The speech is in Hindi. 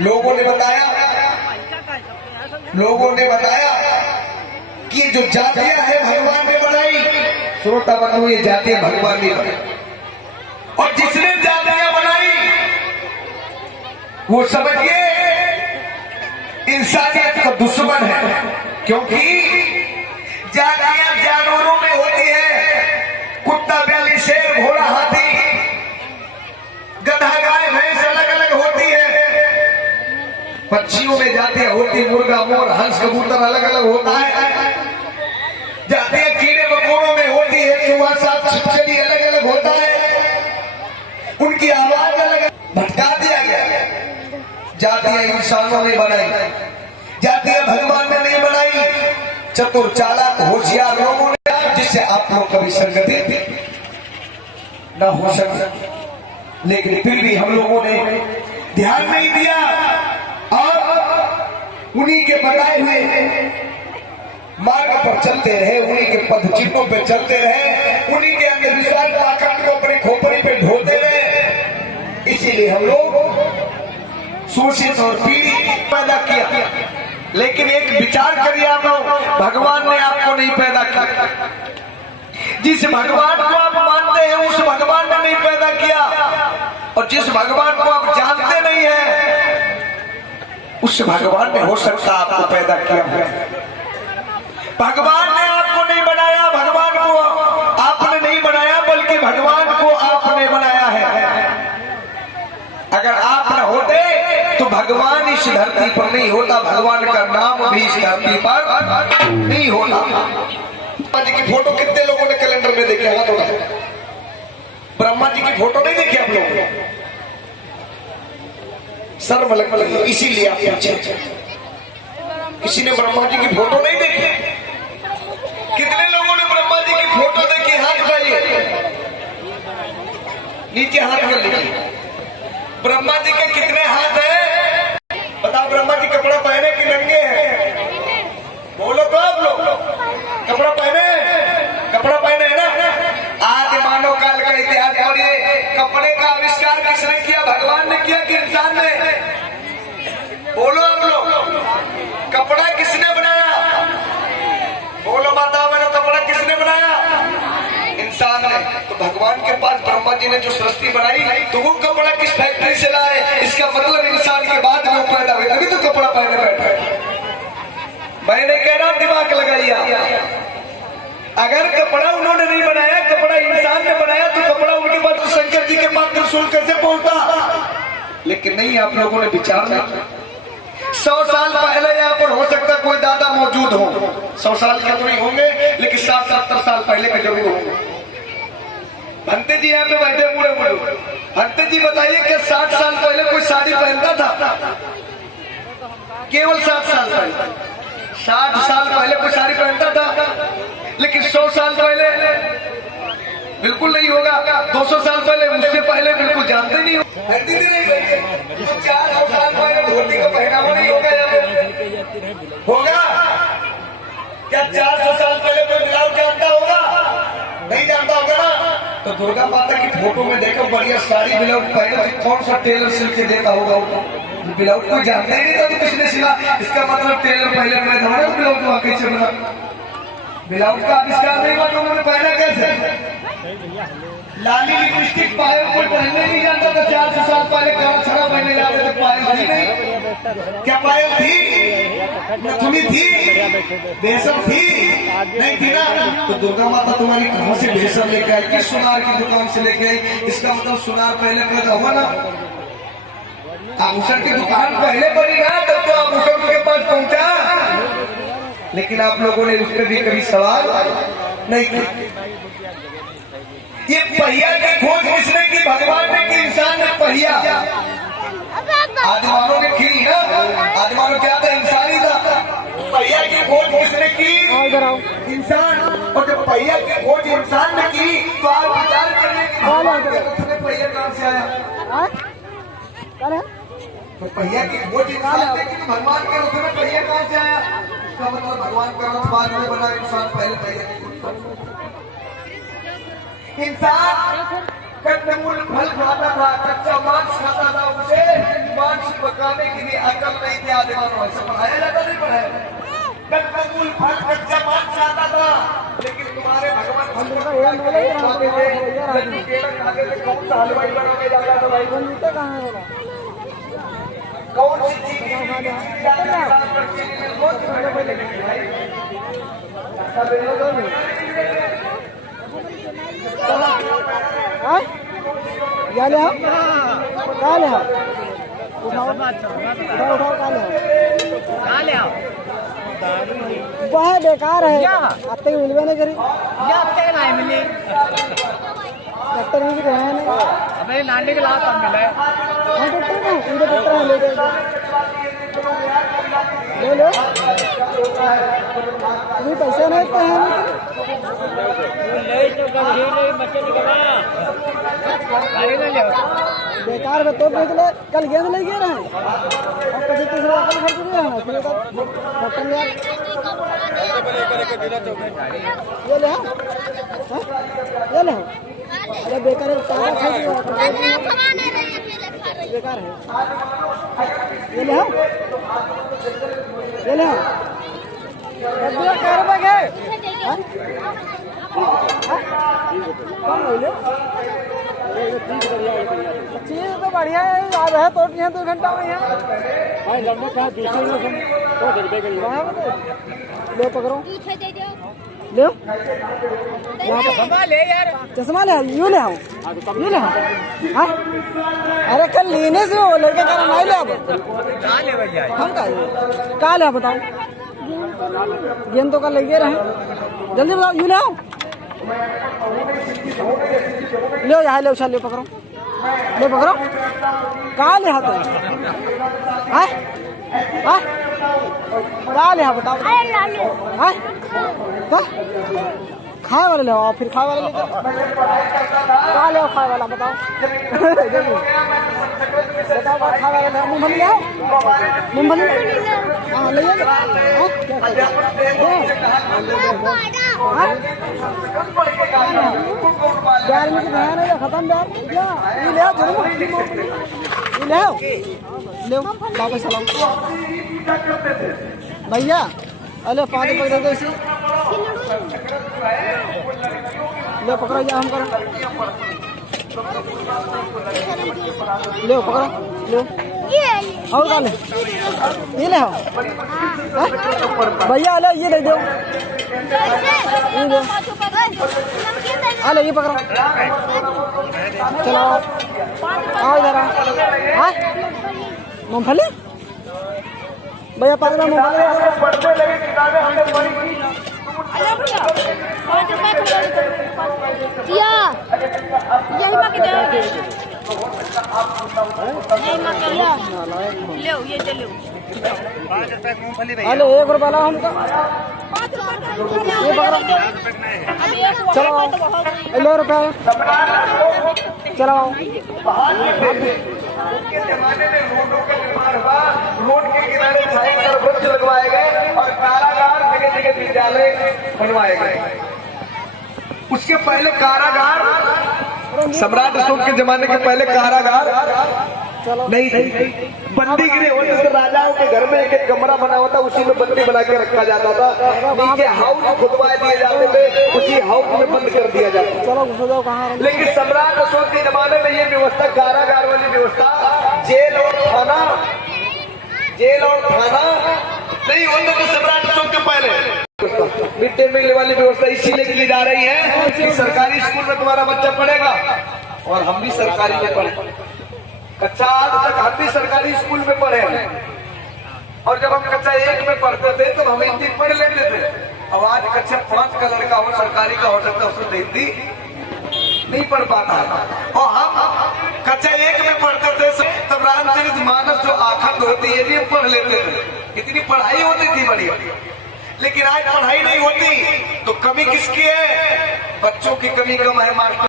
लोगों ने बताया कि जो जातियां है भगवान ने बनाई। श्रोता बंधु, ये जातियां भगवान ने बनाई, और जिसने जातियां बनाई वो समझिए इंसानियत का दुश्मन है। क्योंकि जातियां जानवरों में होती है, कुत्ता बिल्ली शेर घोड़ा हाथी गधा गाय भैंस अलग अलग होती है। पक्षियों में जातियां होती, मुर्गा मोर हंस कबूतर अलग अलग होता है। जातियां कीड़े मकोड़ों में होती है, चूहा सांप छिपकली अलग अलग होता है, उनकी आवाज अलग। भटका दिया गया। जातियां इंसानों ने बनाई, जातियां भगवान ने नहीं बनाई। चतुर चालाक होशियार लोगों ने, जिससे आप लोग कभी संगठित न हो सकते, लेकिन फिर भी हम लोगों ने ध्यान नहीं दिया और उन्हीं के बताए हुए मार्ग पर चलते रहे, उन्हीं के पद चिन्हों पे चलते रहे, उन्हीं के अंधविश्वास पाखंड को अपनी खोपड़ी पे ढोते रहे। इसीलिए हम लोग शोषित और पीड़ित पैदा किया। लेकिन एक विचार करिए आप लोग, भगवान ने आपको नहीं पैदा किया। जिस भगवान को आप मानते हैं उस भगवान ने नहीं पैदा किया, और जिस भगवान को आप जानते नहीं है उस भगवान ने हो सकता आपको पैदा किया है। भगवान ने आपको नहीं बनाया, भगवान को आपने नहीं बनाया, बल्कि भगवान को आपने बनाया है। अगर आप न होते तो भगवान इस धरती पर नहीं होता, भगवान का नाम भी इस धरती पर नहीं होता। ब्रह्मा जी की फोटो कितने लोगों ने कैलेंडर में देखे? हाथ उठाओ। ब्रह्मा जी की फोटो नहीं देखी आप लोग? सर्व अलग, इसीलिए आप पूछे किसी ने ब्रह्मा जी की फोटो नहीं देखी? कितने लोगों ने ब्रह्मा जी की फोटो देखी? हाथ उठाइए, नीचे हाथ कर लीजिए। ब्रह्मा जी के कितने हाथ हैं? बताओ, ब्रह्मा जी कपड़ा पहने कि नंगे हैं? बोलो तो आप लोग। कपड़ा पहने, कपड़ा पहने है ना? आदि मानव काल का इतिहास पढ़िए। कपड़े का आविष्कार किसने किया? भगवान ने किया कि इंसान ने? बोलो आप लोग। कपड़ा किसने बनाया? बोलो बताओ मैंने, कपड़ा किसने बनाया? इंसान ने। तो भगवान के पास ब्रह्मा जी ने जो सृष्टि बनाई, तो वो कपड़ा किस फैक्ट्री से लाए? इसका मतलब इंसान के बाद में पैदा हुए, तभी तो कपड़ा पहने बैठे। मैं नहीं कह रहा दिमाग लगाइए। अगर कपड़ा उन्होंने नहीं बनाया, कपड़ा इंसान ने बनाया, तो कपड़ा उनके पास तो शंकर जी के पास त्रिशूल कैसे पहुंचता? लेकिन नहीं, आप लोगों ने विचार नहीं। 100 साल पहले यहाँ पर हो सकता कोई दादा मौजूद हो। 100 साल के तो नहीं होंगे, लेकिन 60-70 साल पहले के जरूर होंगे। भंते जी यहाँ पे बैठे बूढ़े बूढ़े। भंते जी बताइए कि 60 साल पहले कोई साड़ी पहनता था? केवल 60 साल पहले। 60 साल पहले कोई साड़ी पहनता था, लेकिन 100 साल पहले बिल्कुल नहीं होगा। 200 साल पहले, उससे पहले बिल्कुल जानते नहीं हो। 400 साल पहले धोती का पहनावा नहीं होगा होगा क्या? 400 साल पहले कोई ब्लाउज जानता होगा? नहीं जानता होगा ना? तो दुर्गा माता की फोटो में देखो, बढ़िया साड़ी ब्लाउज पहने, कौन सा टेलर सिल के देता होगा? ब्लाउज कोई जानता ही नहीं था, तो किसने सिला? इसका मतलब टेलर पहले मैं था ना, ब्लाउज वहां कैसे बना? ब्लाउज का आविष्कार नहीं हुआ तो उन्होंने पहना कैसे? लाली लिपस्टिक पायल कोई पहनने नहीं जानता था। 400 साल पहले काला छड़ा पहने जाते थे, पायल थी नहीं? क्या पायल थी? नथुनी थी? बेसम थी? नहीं थी ना? तो दुर्गा माता तुम्हारी कहां से बेसम लेके आई? किस सुनार की दुकान से लेके आई? इसका मतलब सुनार पहले पैदा हुआ ना? आभूषण की दुकान पहले बनी ना, तब तो आभूषण के पास पहुंचा। लेकिन आप लोगों ने उस पर भी कभी सवाल नहीं किया। ये पहिया की खोज किसने की? भगवान ने की, इंसान ने पहिया? आदिमानव ने की ना? आदिमानव क्या था? इंसान ही था। पहिया की खोज किसने की? इंसान। और जब पहिया की खोज इंसान ने की, तो आप विचार करिए कि पहिया कहां से आया? तो पहिया की खोज इंसान ने की, तो भगवान के रूप में पहिया कहां से आया? इसका मतलब भगवान का रथ बाद में बना, इंसान पहले पहिया की खोज। इंसान कंदमूल फल खाता था, कच्चा मांस खाता था, उसे मांस पका बनाने की भी अकल नहीं थी आदिमानव, ऐसे पढ़ाया जाता नहीं पढ़ाया। कूल फट कच्चा माल चाहता था, लेकिन तुम्हारे भगवान कौन सा हलवाई बना के जाता था भाई? कौन सी चीज ले हम का ले हम उठाओ का ले हम वह बेकार है, आते मिलवे नहीं करी नहीं मिली डॉक्टर भी गए हैं अबे नानी के लात हम मिले हम डॉक्टर को इनके डॉक्टर हैं ले लो अभी पैसे नहीं तो हैं ले तो गंभीर नहीं मच्छर निकला गाड़ी ले ले बेकार में तो देख ले कल गेंद ले गए रहे और 25-30 लाख का खर्च किया है फिर डॉक्टर ने ये ले ये ले अरे बेकार है तारा खा दिया बेकार है ये ले रबिया कार बग है कौन बोले चीज तो बढ़िया है आज है तो 2 घंटा में है भाई लड़ने का दूसरे में तो रुपए के लिए ले पकड़ो ले चश्मा ले यार चश्मा ले यूं ले आओ ये ले हाँ अरे कल लेने से वो लड़के का नहीं ले अब कहाँ ले भैया हम कहाँ ले बताओ गेंद तो कल लगे रहे जल्दी बताओ यूं ले आओ ले यहाँ ले उछा ले पकड़ो कहाँ ले हाथ कहाँ ले बताओ खाए वाले ले आओ फिर खाए वाले ले कहाँ ले आओ खाए वाला बताओ बताओ खाए वाले ले मूंगफली ले आओ मूंगफली हाँ ले यार मुझे नया नहीं खत्म यार ये ले आओ जरूर ये ले आओ ले वापस चलाओ भैया अरे 5 रुपये दे दो इसे ले पकड़ो जा हम करो ले पकड़ो ले और डाले ये ले आओ भैया ले ये ले दो ये दो अरे ये पकड़ो चलो आओ इधर आओ मूंगफली भैया पास में मूंगफली पढ़ने लगे किताबें हमने पढ़ी थी यही माँ के दे लो ये ले लो 5 रुपए मूंगफली भैया हेलो 1 रुपया ला हमको 5 ये पकड़ो चलो लो रुपया चलो उनके जमाने में रोडों के निर्माण हुआ, रोड के किनारे छाए वृक्ष लगवाए गए और कारागार जगह जगह विद्यालय बनवाए गए। उसके पहले कारागार सम्राट अशोक के जमाने के पहले कारागार नहीं थी, बंदी गृह होते थे। राजाओं के घर में एक एक कमरा बना हुआ था, उसी में बंदी बना के रखा जाता था। नीचे हाउस खुदवाए दिए जाते थे, उसी हाउस में बंद कर दिया जाता था। लेकिन सम्राट अशोक के जमाने में ये व्यवस्था कारागार वाली व्यवस्था जेल और थाना नहीं होता था सम्राट अशोक के पहले। मिड डे मील वाली व्यवस्था इसीलिए की जा रही है कि सरकारी स्कूल में तुम्हारा बच्चा पढ़ेगा और हम भी सरकारी में पढ़े। कक्षा 8 तक हम भी सरकारी स्कूल में पढ़े और जब हम कक्षा 1 में पढ़ते थे तो हम हिंदी पढ़ लेते थे। अब आज कक्षा 5 का लड़का हो, सरकारी का हो सकता है, उसको हिंदी नहीं पढ़ पाता है। और हम कक्षा 1 में पढ़ते थे तब रामचरितमानस जो आखंड होती है ये पढ़ लेते थे। इतनी पढ़ाई होती थी बढ़िया। लेकिन आज पढ़ाई नहीं होती तो कमी किसकी है? बच्चों की कमी कम है, मास्टर